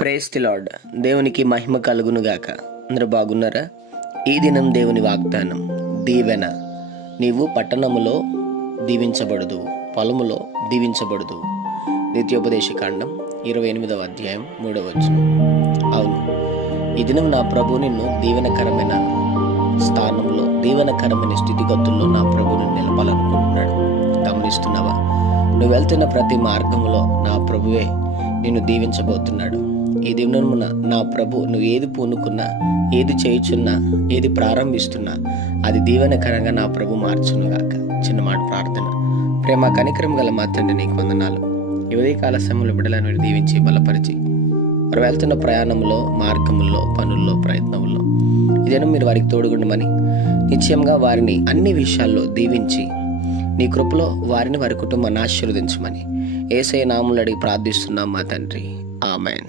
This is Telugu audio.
Praise the lord. దేవునికి మహిమ కలుగునుగాక. అందరూ బాగున్నారా? ఈ దినం దేవుని వాగ్దానం, దీవెన. నీవు పట్టణములో దీవించబడదు, పొలములో దీవించబడదు. ద్వితీయోపదేశ కాండం 28వ అధ్యాయం 3వ వచనం. అవును, ఈ దినం నా ప్రభు నిన్ను దీవెనకరమైన స్థానంలో, దీవెనకరమైన స్థితిగతుల్లో నా ప్రభు నిన్ను నిలపాలనుకుంటున్నాడు. గమనిస్తున్నావా? నువ్వు వెళ్తున్న ప్రతి మార్గంలో నా ప్రభువే నిన్ను దీవించబోతున్నాడు. ఈ దినమున నా ప్రభు నువ్వు ఏది పూనుకున్నా, ఏది చేయుచున్నా, ఏది ప్రారంభిస్తున్నా అది దీవెనకరంగా నా ప్రభు మార్చునుగాక. చిన్నమాట ప్రార్థన. ప్రేమ కనికరం గల మా తండ్రి, నీకు వందనాలు. ఈ ఉదయకాల సమయంలో బిడ్డలను మీరు దీవించి బలపరిచి వారు వెళ్తున్న ప్రయాణంలో, మార్గముల్లో, పనుల్లో, ప్రయత్నంలో ఇదేనా మీరు వారికి తోడుగుండమని, నిశ్చయంగా వారిని అన్ని విషయాల్లో దీవించి నీ కృపలో వారిని, వారి కుటుంబాన్ని ఆశీర్వదించమని యేసయ్య నామములో అడిగి ప్రార్థిస్తున్నాం మా తండ్రి. ఆమేన్.